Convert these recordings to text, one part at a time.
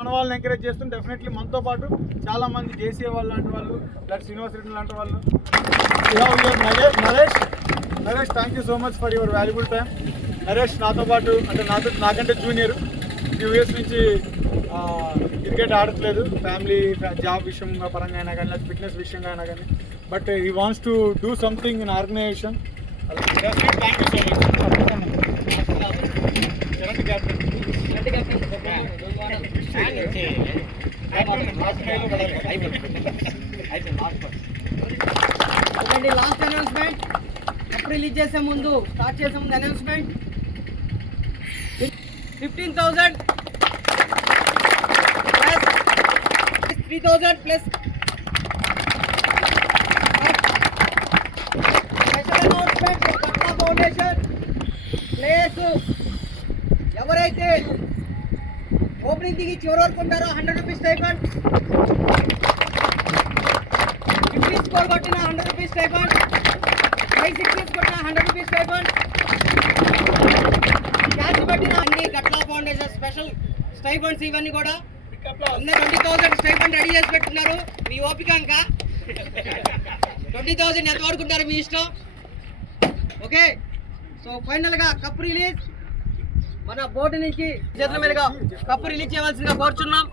మన వాళ్ళని ఎంకరేజ్ చేస్తుంటే డెఫినెట్లీ మనతో పాటు చాలామంది జేసీఏ వాళ్ళు లాంటి వాళ్ళు ప్లస్ శ్రీనివాసరెడ్డి లాంటి వాళ్ళు Naresh thank you so much for your valuable time. Naresh నాతో పాటు అంటే నాకంటే జూనియర్, ఫ్యూ ఇయర్స్ నుంచి క్రికెట్ ఆడట్లేదు, ఫ్యామిలీ జాబ్ విషయం పరంగా అయినా కానీ లేదా ఫిట్నెస్ విషయంగా అయినా కానీ, but he wants to do something in organization. Thank you so much. Last announcement release చేసే ముందు announcement 15,000 plus 3,000 plus special announcement Gatla foundation place ఎవరైతే ఓపెనింగ్ దిగి చివరి వరకు ఉంటారో 100 రూపీస్ స్టైపెండ్, 50 స్కోర్ కొట్టిన 100 రూపీస్ స్టైపెండ్, 5 సిక్సెస్ కొట్టిన 100 రూపీస్ స్టైపెండ్, క్యాచ్ పట్టిన అన్ని గట్లా ఫౌండేషన్ స్పెషల్ స్టైపెండ్స్ ఇవన్నీ కూడా 20,000 స్టైపెండ్ రెడీ చేసి పెట్టున్నారు. మీ ఓపిక ఇంకా 20,000 ఎంత వాడుకుంటారు మీ ఇష్టం. ఓకే, సో ఫైనల్గా కప్ రిలీజ్ మన బోర్డు నుంచి చేతుల మీదుగా కప్పు రిలీజ్ చేయవలసిందిగా కోరుచున్నాం.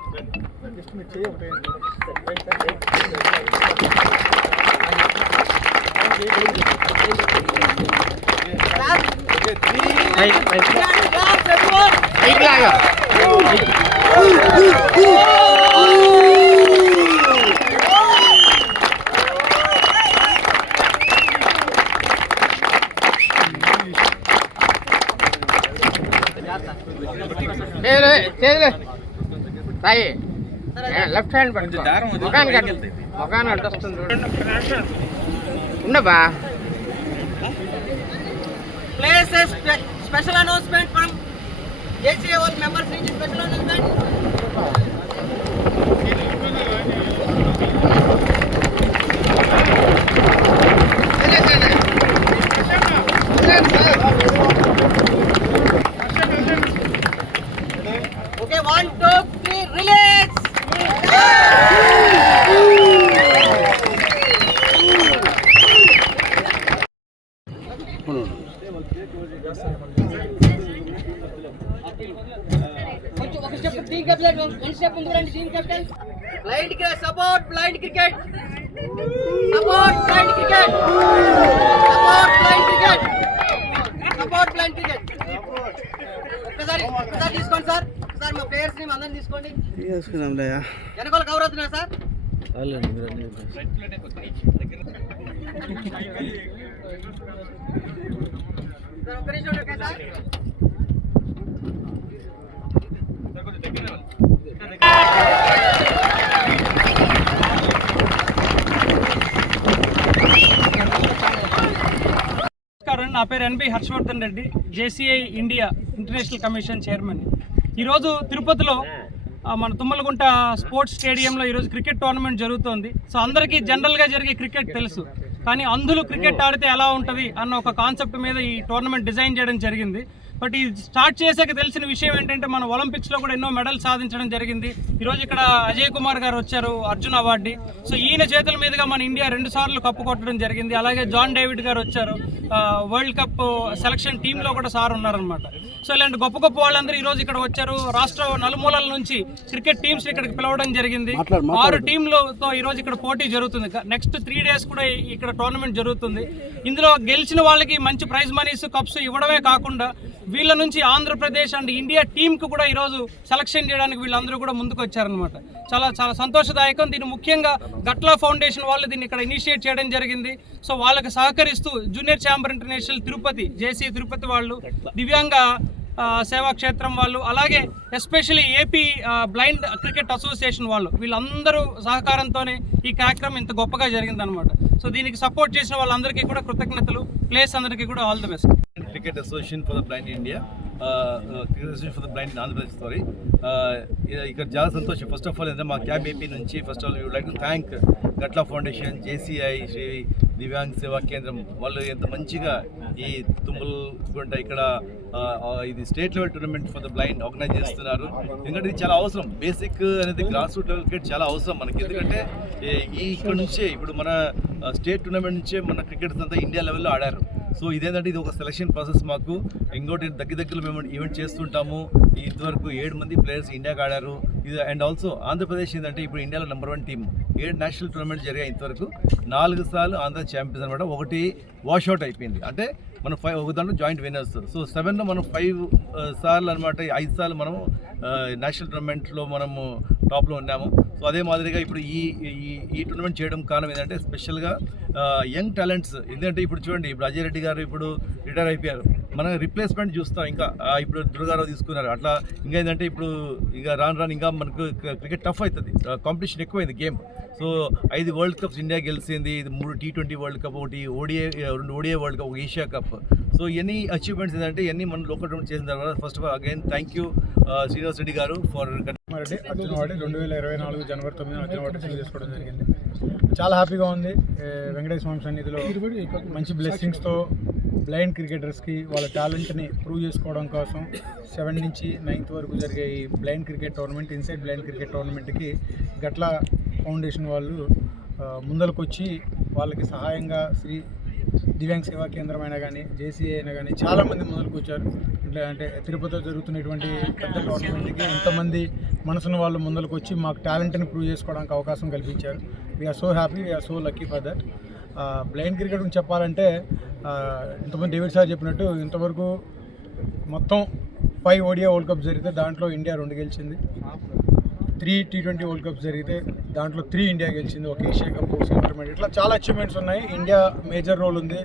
లెఫ్ట్ హ్యాండ్ ముఖాన్ని అడ్డొస్తుంది ఉండబా. Please special announcement from JCA all members నుంచి స్పెషల్ అనౌన్స్మెంట్. Okay, 1 2 3 release. కొంచెం ఒక step team captain, one step ముందు రండి team captain. Blind cricket support, blind cricket support, blind cricket support, blind cricket support, blind cricket. ఒక్కసారి తీసుకోండి sir, ఒకసారి మా players ని అందరిని తీసుకోండి. వెనకాల కవర్ అవుతున్నా సార్. ఒక్క నిమిషం ఓకే సార్. నా పేరు N B Harshavardhan Reddy, JCI India international commission chairman. ఈరోజు తిరుపతిలో మన తుమ్మలగుంట స్పోర్ట్స్ స్టేడియంలో ఈరోజు క్రికెట్ టోర్నమెంట్ జరుగుతోంది. సో అందరికీ జనరల్గా జరిగే క్రికెట్ తెలుసు, కానీ అందులో క్రికెట్ ఆడితే ఎలా ఉంటుంది అన్న ఒక కాన్సెప్ట్ మీద ఈ టోర్నమెంట్ డిజైన్ చేయడం జరిగింది. బట్ ఈ స్టార్ట్ చేసాక తెలిసిన విషయం ఏంటంటే మన ఒలింపిక్స్లో కూడా ఎన్నో మెడల్ సాధించడం జరిగింది. ఈరోజు ఇక్కడ అజయ్ కుమార్ గారు వచ్చారు, అర్జున్ అవార్డు. సో ఈయన చేతుల మీదుగా మన ఇండియా 2 సార్లు కప్పు కొట్టడం జరిగింది. అలాగే జాన్ డేవిడ్ గారు వచ్చారు, వరల్డ్ కప్ సెలక్షన్ టీంలో కూడా సార్ ఉన్నారనమాట. సో ఇలాంటి గొప్ప గొప్ప వాళ్ళందరూ ఈరోజు ఇక్కడ వచ్చారు. రాష్ట్ర నలుమూలల నుంచి క్రికెట్ టీమ్స్ ఇక్కడికి పిలవడం జరిగింది. 6 టీంలతో ఈరోజు ఇక్కడ పోటీ జరుగుతుంది. నెక్స్ట్ 3 డేస్ కూడా ఇక్కడ టోర్నమెంట్ జరుగుతుంది. ఇందులో గెలిచిన వాళ్ళకి మంచి ప్రైజ్ మనీస్, కప్స్ ఇవ్వడమే కాకుండా వీళ్ళ నుంచి ఆంధ్రప్రదేశ్ అండ్ ఇండియా టీంకు కూడా ఈరోజు సెలక్షన్ చేయడానికి వీళ్ళందరూ కూడా ముందుకు వచ్చారనమాట. చాలా చాలా సంతోషదాయకం. దీన్ని ముఖ్యంగా గట్లా ఫౌండేషన్ వాళ్ళు దీన్ని ఇక్కడ ఇనిషియేట్ చేయడం జరిగింది. సో వాళ్ళకి సహకరిస్తూ junior chamber international Tirupati, JCI Tirupati వాళ్ళు, దివ్యాంగ సేవా క్షేత్రం వాళ్ళు, అలాగే especially AP blind cricket association వాళ్ళు, వీళ్ళందరూ సహకారంతోనే ఈ కార్యక్రమం ఇంత గొప్పగా జరిగిందనమాట. సో దీనికి సపోర్ట్ చేసిన వాళ్ళందరికీ కూడా కృతజ్ఞతలు. ప్లేస్ అందరికీ కూడా all the best. Cricket Association for the Blind in India, Cricket Association for the Blind in Andhra Pradesh. Sorry, ఇక్కడ చాలా సంతోషం. ఫస్ట్ ఆఫ్ ఆల్ మా క్యాబ్ ఏపీ నుంచి first of all we would like to thank Gatla foundation, JCI, Shri Divyang Seva Kendram వాళ్ళు ఎంత మంచిగా ఈ తుమ్మలగుంట ఇక్కడ ఇది state level tournament for the blind organize చేస్తున్నారు. ఎందుకంటే ఇది చాలా అవసరం, బేసిక్ అనేది గ్రాస్ రూట్ లెవెల్ క్రికెట్ చాలా అవసరం మనకి. ఎందుకంటే ఇక్కడ నుంచే ఇప్పుడు మన స్టేట్ టోర్నమెంట్ నుంచే మన క్రికెటర్స్ అంతా ఇండియా లెవెల్లో ఆడారు. సో ఇదేంటంటే ఇది ఒక సెలక్షన్ ప్రాసెస్ మాకు. ఇంకోటి దగ్గర మేము ఈవెంట్ చేస్తుంటాము. ఇంతవరకు 7 మంది ప్లేయర్స్ ఇండియాకి ఆడారు. ఇది అండ్ ఆల్సో ఆంధ్రప్రదేశ్ ఏంటంటే ఇప్పుడు ఇండియాలో నెంబర్ 1 టీమ్. 7 నేషనల్ టోర్నమెంట్ జరిగాయి ఇంతవరకు. 4 సార్లు ఆంధ్ర ఛాంపియన్స్ అనమాట. ఒకటి వాష్అవుట్ అయిపోయింది, అంటే మనం 5 ఒక దాంట్లో జాయింట్ విన్నర్స్. సో 7లో మనం 5 సార్లు అనమాట, 5 సార్లు మనము నేషనల్ టోర్నమెంట్లో మనము టాప్లో ఉన్నాము. సో అదే మాదిరిగా ఇప్పుడు ఈ టోర్నమెంట్ చేయడం కారణం ఏంటంటే స్పెషల్గా యంగ్ టాలెంట్స్. ఎందుకంటే ఇప్పుడు చూడండి, ఇప్పుడు అజయ్ రెడ్డి గారు ఇప్పుడు రిటైర్ అయిపోయారు, మనం రిప్లేస్మెంట్ చూస్తాం. ఇంకా ఇప్పుడు దుర్గారావు తీసుకున్నారు. అట్లా ఇంకా ఏంటంటే ఇప్పుడు ఇంకా రాను ఇంకా మనకు క్రికెట్ టఫ్ అవుతుంది, కాంపిటీషన్ ఎక్కువైంది game. So 5 world cups India గెలిచింది, 3 T20 వరల్డ్ కప్, ఒకటి ఓడిఐ, 2 ODI వరల్డ్ కప్, ఒక ఏషియా కప్. సో ఎన్ని అచీవ్మెంట్స్ ఏంటంటే ఇవన్నీ మనం లోకల్ టోర్నమెంట్ చేసిన తర్వాత first of all again thank you Srinivas Reddy గారు ఫర్ అర్జునవాడి 2024 జనవరి 9 అర్జునవాడి చేసుకోవడం జరిగింది. చాలా హ్యాపీగా ఉంది. వెంకటేశ్వర స్వామి సన్నిధిలో మంచి బ్లెస్సింగ్స్తో బ్లైండ్ క్రికెటర్స్కి వాళ్ళ టాలెంట్ని ప్రూవ్ చేసుకోవడం కోసం 7 నుంచి 9th వరకు జరిగే ఈ blind cricket tournament, inside blind cricket టోర్నమెంట్కి గట్ల ఫౌండేషన్ వాళ్ళు ముందరకు వచ్చి వాళ్ళకి సహాయంగా శ్రీ దివ్యాంగ్ సేవా కేంద్రం అయినా కానీ, JCA అయినా కానీ చాలామంది ముందరకు వచ్చారు. అంటే తిరుపతిలో జరుగుతున్నటువంటి పెద్ద టోర్నమెంట్కి ఎంతమంది మనసున్న వాళ్ళు ముందరకు వచ్చి మాకు టాలెంట్ని ప్రూవ్ చేసుకోవడానికి అవకాశం కల్పించారు. We're so happy, we're so lucky for that. Blind cricket గురించి చెప్పాలంటే ఇంతమంది డేవిడ్ సార్ చెప్పినట్టు ఇంతవరకు మొత్తం 5 ODI వరల్డ్ కప్ జరిగితే దాంట్లో ఇండియా 2 గెలిచింది. 3 T20 వరల్డ్ కప్స్ జరిగితే దాంట్లో 3 ఇండియా గెలిచింది. ఒక ఏషియా కప్, సిల్వర్ మెడల్, ఇట్లా చాలా అచీవ్మెంట్స్ ఉన్నాయి. ఇండియా మేజర్ రోల్ ఉంది,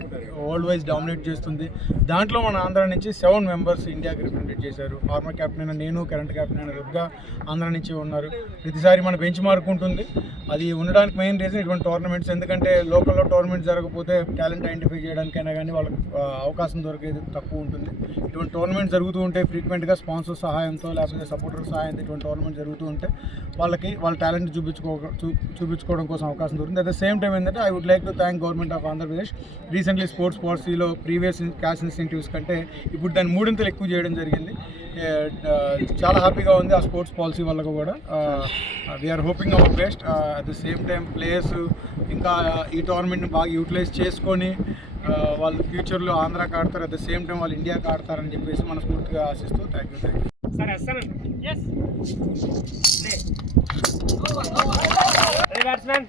వరల్డ్ వైజ్ డామినేట్ చేస్తుంది. దాంట్లో మన ఆంధ్ర నుంచి 7 మెంబర్స్ ఇండియాకి రిప్రజెంట్ చేశారు. ఫార్మర్ క్యాప్టెన్ అయిన నేను, కరెంట్ క్యాప్టెన్ అయిన దుర్గా ఆంధ్ర నుంచి ఉన్నారు. ప్రతిసారి మన బెంచ్ మార్క్ ఉంటుంది. అది ఉండడానికి మెయిన్ రీజన్ ఇటువంటి టోర్నమెంట్స్. ఎందుకంటే లోకల్లో టోర్నమెంట్ జరగకపోతే టాలెంట్ ఐడెంటిఫై చేయడానికైనా కానీ వాళ్ళకి అవకాశం దొరికేది తక్కువ ఉంటుంది. ఇటువంటి టోర్నమెంట్ జరుగుతూ ఉంటే ఫ్రీక్వెంట్గా స్పాన్సర్ సహాయంతో లేకపోతే సపోర్టర్ సహాయంతో ఇటువంటి టోర్నమెంట్ జరుగుతూ ఉంటే వాళ్ళకి వాళ్ళ టాలెంట్ చూపించుకోవడం కోసం అవకాశం దొరుకుతుంది. అట్ ద సేమ్ టైం ఏంటంటే I would like to thank government of Andhra Pradesh. Recently sports పాలసీలో ప్రీవియస్ క్యాష్ ఇన్సెంటివ్స్ కంటే ఇప్పుడు దాన్ని 3 ఇంతలు ఎక్కువ చేయడం జరిగింది. చాలా హ్యాపీగా ఉంది ఆ స్పోర్ట్స్ పాలసీ వల్ల కూడా. We're hoping our best. At the same time players ఇంకా ఈ టోర్నమెంట్ని బాగా యూటిలైజ్ చేసుకొని వాళ్ళు ఫ్యూచర్లో ఆంధ్రాకి ఆడతారు, అట్ ద సేమ్ టైం వాళ్ళు ఇండియాకి ఆడతారని చెప్పేసి మనస్ఫూర్తిగా ఆశిస్తూ థ్యాంక్ యూ. సరే ఎస్ బ్యాట్స్మెన్